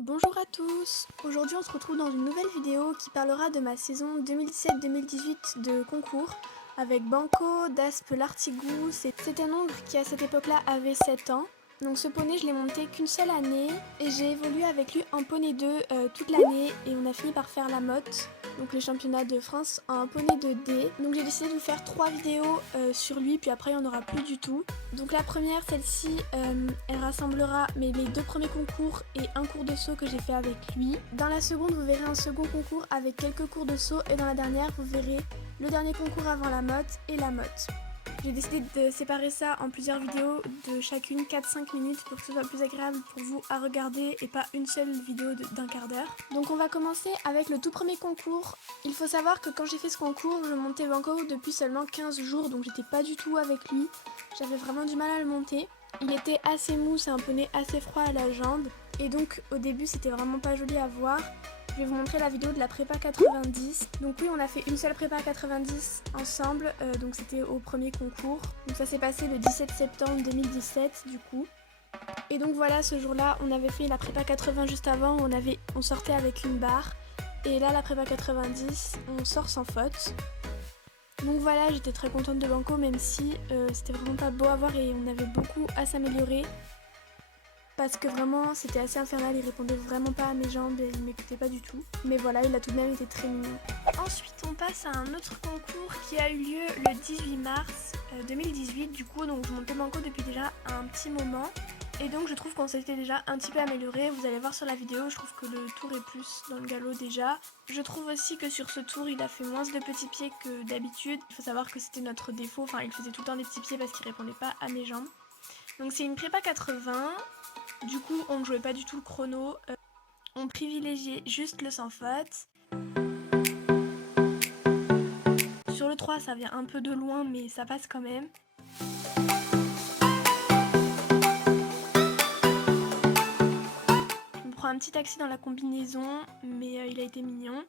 Bonjour à tous. Aujourd'hui on se retrouve dans une nouvelle vidéo qui parlera de ma saison 2017-2018 de concours avec Banco, Dasp l'Artigou. C'est un ogre qui à cette époque-là avait 7 ans. Donc ce poney je l'ai monté qu'une seule année et j'ai évolué avec lui en poney 2 toute l'année et on a fini par faire la motte, donc les championnats de France en poney 2D. Donc j'ai décidé de vous faire 3 vidéos sur lui, puis après il n'y en aura plus du tout. Donc la première, celle-ci, elle rassemblera les 2 premiers concours et un cours de saut que j'ai fait avec lui. Dans la seconde, vous verrez un second concours avec quelques cours de saut et dans la dernière, vous verrez le dernier concours avant la motte et la motte. J'ai décidé de séparer ça en plusieurs vidéos de chacune 4-5 minutes pour que ce soit plus agréable pour vous à regarder et pas une seule vidéo d'un quart d'heure. Donc on va commencer avec le tout premier concours. Il faut savoir que quand j'ai fait ce concours, je montais Banco depuis seulement 15 jours, donc j'étais pas du tout avec lui. J'avais vraiment du mal à le monter. Il était assez mou, c'est un poney assez froid à la jambe. Et donc au début c'était vraiment pas joli à voir. Je vais vous montrer la vidéo de la prépa 90. Donc oui, on a fait une seule prépa 90 ensemble, donc c'était au premier concours. Donc ça s'est passé le 17 septembre 2017 du coup. Et donc voilà, ce jour-là, on avait fait la prépa 80 juste avant, on sortait avec une barre. Et là, la prépa 90, on sort sans faute. Donc voilà, j'étais très contente de Banco, même si c'était vraiment pas beau à voir et on avait beaucoup à s'améliorer. Parce que vraiment c'était assez infernal, il répondait vraiment pas à mes jambes et il m'écoutait pas du tout. Mais voilà, il a tout de même été très mignon. Ensuite on passe à un autre concours qui a eu lieu le 18 mars 2018 du coup, donc je montais Banco depuis déjà un petit moment. Et donc je trouve qu'on s'était déjà un petit peu amélioré, vous allez voir sur la vidéo, je trouve que le tour est plus dans le galop déjà. Je trouve aussi que sur ce tour il a fait moins de petits pieds que d'habitude. Il faut savoir que c'était notre défaut, enfin il faisait tout le temps des petits pieds parce qu'il répondait pas à mes jambes. Donc c'est une prépa 80. Du coup, on ne jouait pas du tout le chrono, on privilégiait juste le sans faute. Sur le 3, ça vient un peu de loin, mais ça passe quand même. Je me prends un petit taxi dans la combinaison, mais il a été mignon.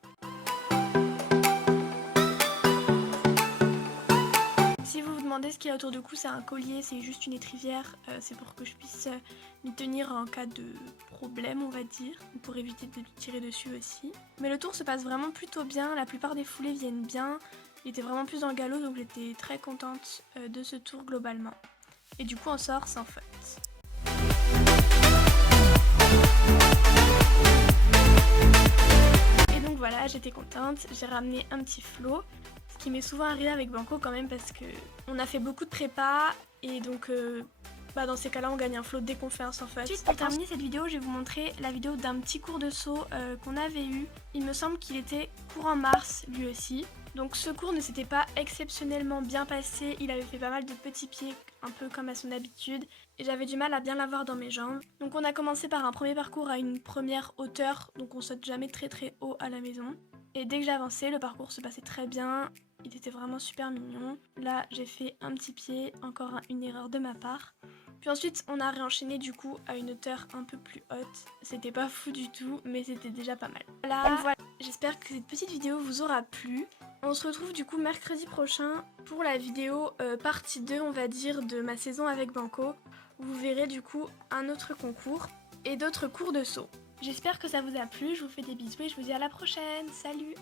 Si vous vous demandez ce qu'il y a autour du cou, c'est un collier, c'est juste une étrivière, c'est pour que je puisse m'y tenir en cas de problème, on va dire, ou pour éviter de tirer dessus aussi. Mais le tour se passe vraiment plutôt bien, la plupart des foulées viennent bien, il était vraiment plus dans le galop, donc j'étais très contente de ce tour globalement. Et du coup on sort sans faute. Et donc voilà, j'étais contente, j'ai ramené un petit flot. Ce qui m'est souvent arrivé avec Banco quand même parce que on a fait beaucoup de prépa et donc dans ces cas-là on gagne un flot dès qu'on fait un sans faute. Ensuite, pour terminer cette vidéo, je vais vous montrer la vidéo d'un petit cours de saut qu'on avait eu. Il me semble qu'il était courant mars lui aussi. Donc ce cours ne s'était pas exceptionnellement bien passé, il avait fait pas mal de petits pieds, un peu comme à son habitude, et j'avais du mal à bien l'avoir dans mes jambes. Donc on a commencé par un premier parcours à une première hauteur, donc on saute jamais très très haut à la maison. Et dès que j'avançais, le parcours se passait très bien, il était vraiment super mignon. Là, j'ai fait un petit pied, encore une erreur de ma part. Puis ensuite, on a réenchaîné du coup à une hauteur un peu plus haute. C'était pas fou du tout, mais c'était déjà pas mal. Voilà, j'espère que cette petite vidéo vous aura plu. On se retrouve du coup mercredi prochain pour la vidéo partie 2, on va dire, de ma saison avec Banco. Vous verrez du coup un autre concours et d'autres cours de saut. J'espère que ça vous a plu, je vous fais des bisous et je vous dis à la prochaine. Salut!